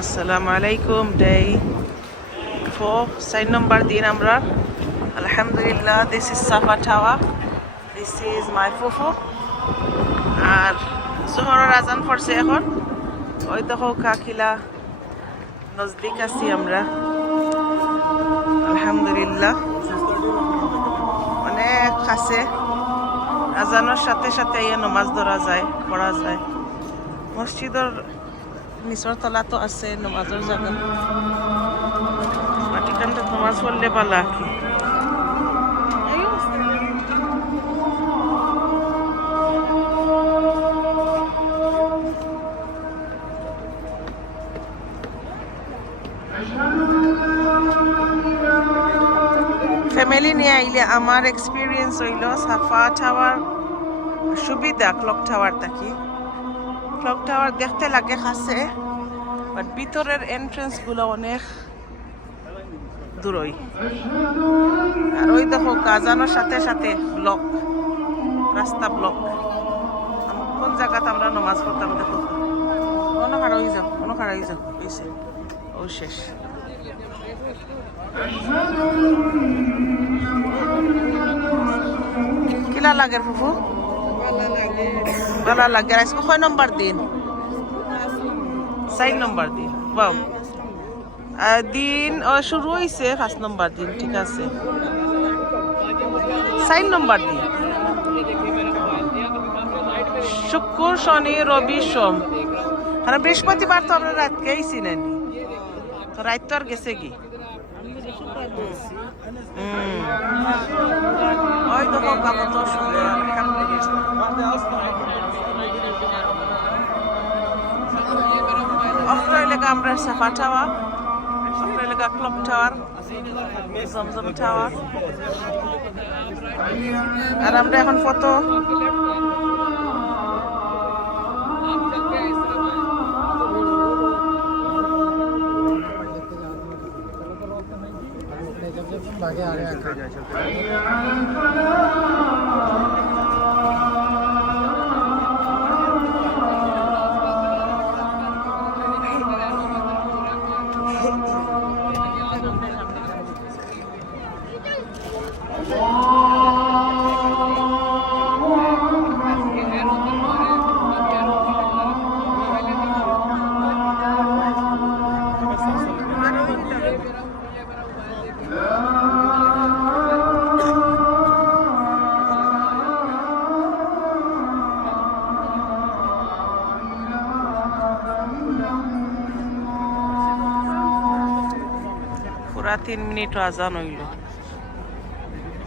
আসসালামু আলাইকুম। ডে 4 6 নম্বর দিন আমরা আলহামদুলিল্লাহ। This is Safa tower, this is my ফুফু। আর জোহরের আজান পড়ছে এখন। ওই দেখো কাকিলা নজদিক আছি আমরা আলহামদুলিল্লাহ, অনেক কাছে। আজানের সাথে সাথে ইয়ে নমাজ ধরা যায়, পড়া যায়। মসজিদের নিচর তলা তো আছে নমাজের জায়গা। মাটিকানটা নমাজ পড়লে পালা কি ফ্যামিলি নিয়ে আইলে আমার এক্সপিরিয়েন্স হইল সাফা টাওয়ার সুবিধা ক্লক টাওয়ার থাকি। ক্লক টাওয়ার দেখতে লাগে কাছে, বাট ভিতরের এন্ট্রেন্স গুলো অনেক দূরই। আর ওই দেখো কাজানোর সাথে সাথে ব্লক, রাস্তা ব্লক। কোন জায়গাতে আমরা নমাজ পড়তাম দেখো। অন্য খাড়া হয়ে যাও, অন্য খাড়া হয়ে যাও, হয়েছে ও শেষ। কিলা লাগে ফুফু? ভালো লাগে। আজকে কয় নম্বর দিন? 4 নম্বর দিন। বাও, দিন শুরু হয়েছে 5 নম্বর দিন, ঠিক আছে। 4 নম্বর দিন, শুক্র শনি রবি সোম। আর বৃহস্পতিবার তো আমরা রাত গেছি নানি, তো রাত তো আর গেছে কি। ওই তো কত সুন্দর। অফ্টার এলাকা আমরা সাফা টাওয়ার, অফ্টার এলাকা ক্লক টাওয়ার, জমজম টাওয়ার। আর আমরা এখন ফটো পুরা 3 মিনিট আজান হইল।